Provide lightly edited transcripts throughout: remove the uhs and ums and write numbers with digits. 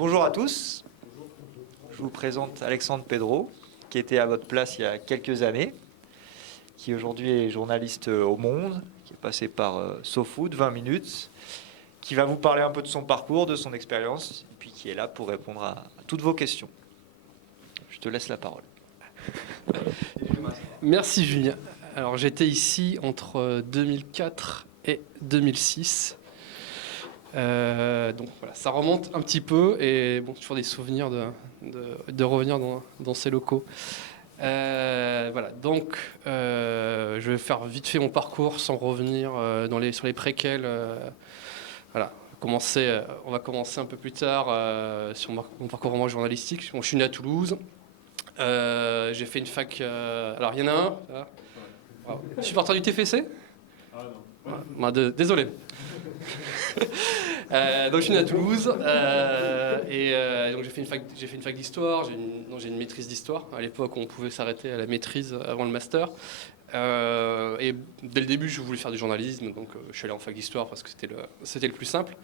Bonjour à tous, je vous présente Alexandre Pedro, qui était à votre place il y a quelques années, qui aujourd'hui est journaliste au Monde, qui est passé par SoFood, 20 minutes, qui va vous parler un peu de son parcours, de son expérience, et puis qui est là pour répondre à toutes vos questions. Je te laisse la parole. Merci Julien. Alors j'étais ici entre 2004 et 2006. Donc voilà, ça remonte un petit peu et bon, toujours des souvenirs de revenir dans ces locaux. Voilà, donc je vais faire vite fait mon parcours sans revenir sur les préquels. Voilà, on va commencer un peu plus tard sur mon parcours vraiment journalistique. Bon, je suis né à Toulouse. J'ai fait une fac. Alors, il y en a un. Là. Wow. Supporter du TFC. Ah non. Désolé. Donc, je suis né à Toulouse. Donc, j'ai fait une fac d'histoire. J'ai une maîtrise d'histoire. À l'époque, on pouvait s'arrêter à la maîtrise avant le master. Et dès le début, je voulais faire du journalisme. Donc, je suis allé en fac d'histoire parce que c'était le plus simple.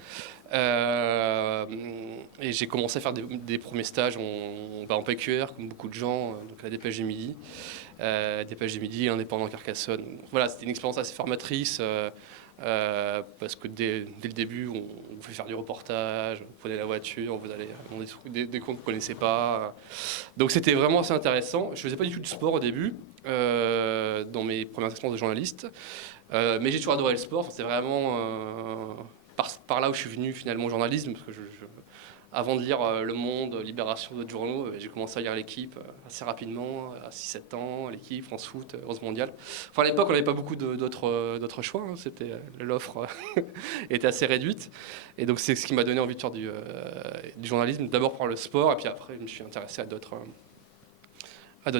Et j'ai commencé à faire des premiers stages en PQR, comme beaucoup de gens, donc à la Dépêche du Midi. Dépêche du Midi, Indépendant Carcassonne. Voilà, c'était une expérience assez formatrice parce que dès le début, on vous fait faire du reportage, vous prenez la voiture, vous allez dans des coins que vous ne connaissez pas. Donc c'était vraiment assez intéressant. Je ne faisais pas du tout de sport au début, dans mes premières expériences de journaliste, mais j'ai toujours adoré le sport. C'est vraiment par là où je suis venu finalement au journalisme, parce que avant de lire Le Monde, Libération, d'autres journaux, j'ai commencé à lire L'Équipe assez rapidement, à 6-7 ans, L'Équipe, France Foot, Rose Mondiale. Enfin, à l'époque, on n'avait pas beaucoup d'autres choix, hein. L'offre était assez réduite. Et donc, c'est ce qui m'a donné envie de faire du journalisme, d'abord par le sport, et puis après, je me suis intéressé à d'autres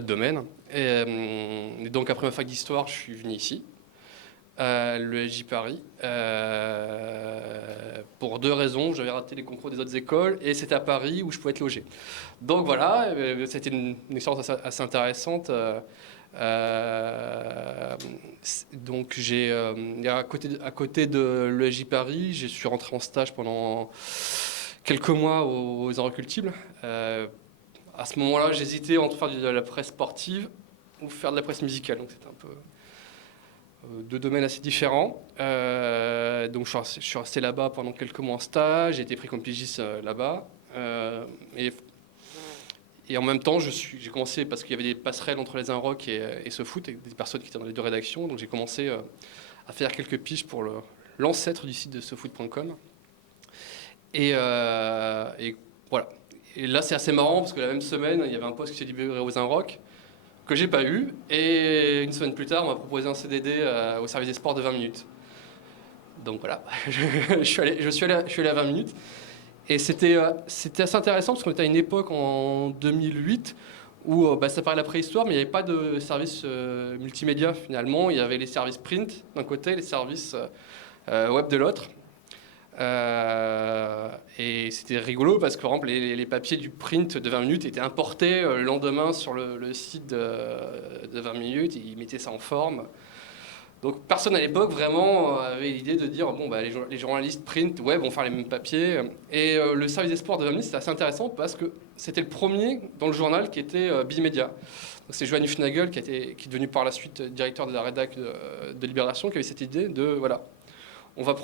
domaines. Et donc, après ma fac d'histoire, je suis venu ici. Le Paris, pour deux raisons. J'avais raté les concours des autres écoles et c'était à Paris où je pouvais être logé. Donc voilà, c'était une expérience assez intéressante. Donc à côté de l'EJ Paris, je suis rentré en stage pendant quelques mois aux Inrecuptibles. À ce moment-là, j'hésitais entre faire de la presse sportive ou faire de la presse musicale. Donc c'était un peu deux domaines assez différents. Donc je suis resté là-bas pendant quelques mois en stage, j'ai été pris comme pigiste là-bas. Et en même temps, j'ai commencé, parce qu'il y avait des passerelles entre les Inrock et SoFoot, et des personnes qui étaient dans les deux rédactions, donc j'ai commencé à faire quelques piges pour l'ancêtre du site de SoFoot.com. Et voilà. Et là, c'est assez marrant, parce que la même semaine, il y avait un poste qui s'est libéré aux Inrock, que j'ai pas eu, et une semaine plus tard, on m'a proposé un CDD au service des sports de 20 minutes. Donc voilà, je suis allé à 20 minutes, et c'était assez intéressant, parce qu'on était à une époque, en 2008, où ça paraît la préhistoire, mais il n'y avait pas de service multimédia finalement. Il y avait les services print d'un côté, les services web de l'autre. Et c'était rigolo parce que par exemple les papiers du print de 20 minutes étaient importés le lendemain sur le site de 20 minutes, ils mettaient ça en forme. Donc personne à l'époque vraiment avait l'idée de dire bon, les journalistes print vont faire les mêmes papiers. Et le service des sports de 20 minutes, c'était assez intéressant parce que c'était le premier dans le journal qui était bimédia. C'est Johan Hufnagel qui est devenu par la suite directeur de la rédac de Libération, qui avait cette idée de voilà, on va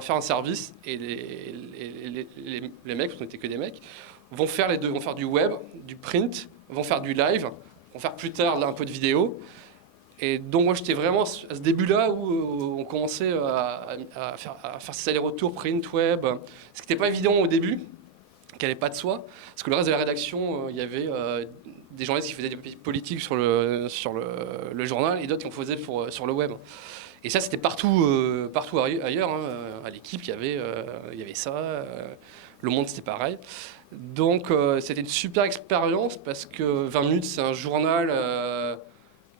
faire un service, et les mecs, parce qu'on n'était que des mecs, vont faire les deux, vont faire du web, du print, vont faire du live, vont faire plus tard là, un peu de vidéo. Et donc moi j'étais vraiment à ce début-là où on commençait à faire ces allers-retours print, web, ce qui n'était pas évident au début, qui n'allait pas de soi, parce que le reste de la rédaction, il y avait des journalistes qui faisaient des politiques sur le journal, et d'autres qui en faisaient sur le web. Et ça, c'était partout ailleurs. Hein. À L'Équipe, il y avait ça. Le Monde, c'était pareil. Donc, c'était une super expérience parce que 20 minutes, c'est un journal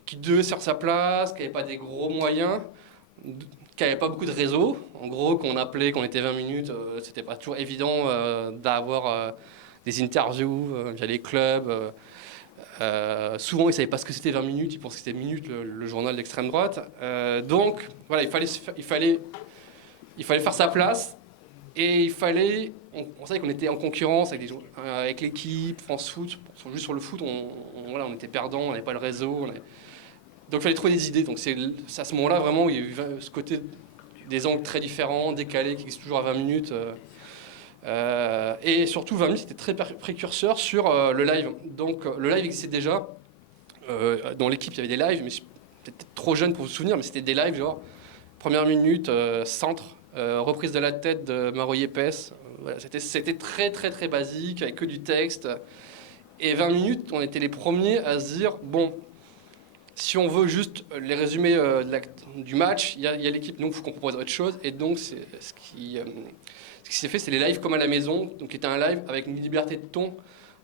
qui devait faire sa place, qui n'avait pas des gros moyens, qui n'avait pas beaucoup de réseaux. En gros, qu'on était 20 minutes, c'était pas toujours évident d'avoir des interviews via les clubs. Souvent, ils ne savaient pas ce que c'était 20 minutes, ils pensaient que c'était Minute, le journal d'extrême droite. Donc, voilà, il fallait faire sa place Et il fallait, on savait qu'on était en concurrence avec l'équipe, France Foot. Juste sur le foot, voilà, on était perdants, on n'avait pas le réseau. Donc il fallait trouver des idées. Donc c'est à ce moment-là vraiment où il y a eu ce côté des angles très différents, décalés, qui existent toujours à 20 minutes. Et surtout 20 minutes, c'était très précurseur sur le live. Donc le live existait déjà. Dans l'équipe, il y avait des lives, mais peut-être trop jeune pour vous souvenir, mais c'était des lives genre première minute, centre, reprise de la tête de Maro Yepes. Voilà, c'était très très très basique, avec que du texte. Et 20 minutes, on était les premiers à se dire, bon, si on veut juste les résumés du match, il y a l'équipe, donc il faut qu'on propose autre chose. Et donc, ce qui s'est fait, c'est les lives comme à la maison, donc qui était un live avec une liberté de ton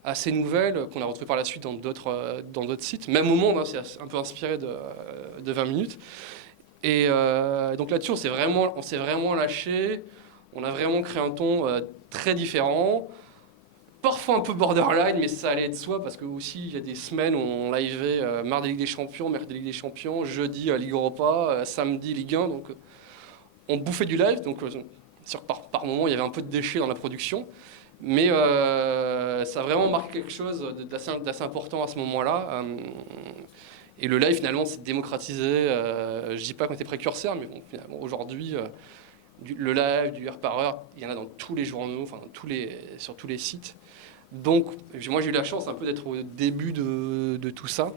assez nouvelle, qu'on a retrouvée par la suite dans d'autres sites. Même au Monde, hein, c'est un peu inspiré de 20 minutes. Et donc là-dessus, on s'est vraiment lâché. On a vraiment créé un ton très différent. Parfois un peu borderline, mais ça allait de soi, parce que aussi il y a des semaines où on liveait mardi Ligue des Champions, mercredi Ligue des Champions, jeudi Ligue Europa, samedi Ligue 1. Donc on bouffait du live. Donc par moment, il y avait un peu de déchets dans la production. Mais ça a vraiment marqué quelque chose d'assez important à ce moment-là. Et le live, finalement, s'est démocratisé. Je ne dis pas qu'on était précurseur, mais bon, finalement, aujourd'hui, le live, du heure par heure, il y en a dans tous les journaux, enfin, sur tous les sites. Donc, moi, j'ai eu la chance un peu d'être au début de tout ça.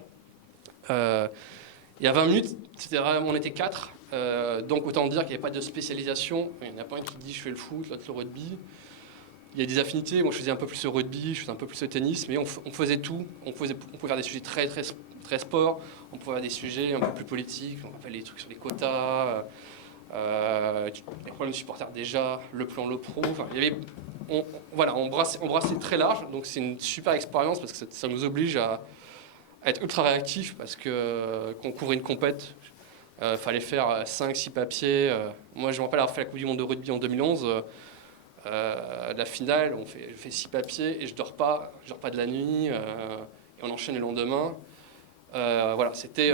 Il y a 20 minutes, on était 4. Donc, autant dire qu'il n'y avait pas de spécialisation. Il n'y en a pas un qui dit je fais le foot, l'autre le rugby. Il y a des affinités. Moi, je faisais un peu plus le rugby, je faisais un peu plus le tennis, mais on faisait tout. On pouvait faire des sujets très, très, très sport. On pouvait faire des sujets un peu plus politiques. On appelle les trucs sur les quotas, les problèmes de supporters déjà, le plan, le pro. Enfin, on brassait très large. Donc, c'est une super expérience parce que ça nous oblige à être ultra réactif parce qu'on couvrait une compète. Fallait faire 5-6 papiers. Moi, je me rappelle avoir fait la Coupe du Monde de rugby en 2011. La finale, je fais 6 papiers et je dors pas de la nuit et on enchaîne le lendemain. Voilà, c'était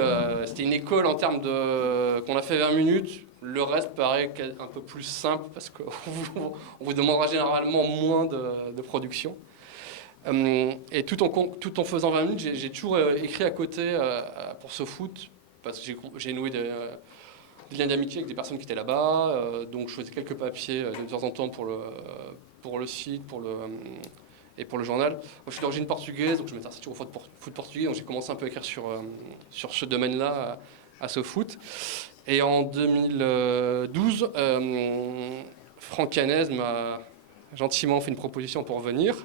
une école en termes qu'on a fait 20 minutes. Le reste paraît un peu plus simple parce qu'on vous demandera généralement moins de production. Et tout en faisant 20 minutes, j'ai toujours écrit à côté pour SoFoot parce que j'ai noué des liens d'amitié avec des personnes qui étaient là-bas. Donc je faisais quelques papiers de temps en temps pour le site, et pour le journal. Moi, je suis d'origine portugaise, donc je m'intéressais toujours au foot portugais. Donc j'ai commencé un peu à écrire sur ce domaine-là à SoFoot. Et en 2012, Franck Canez m'a gentiment fait une proposition pour venir.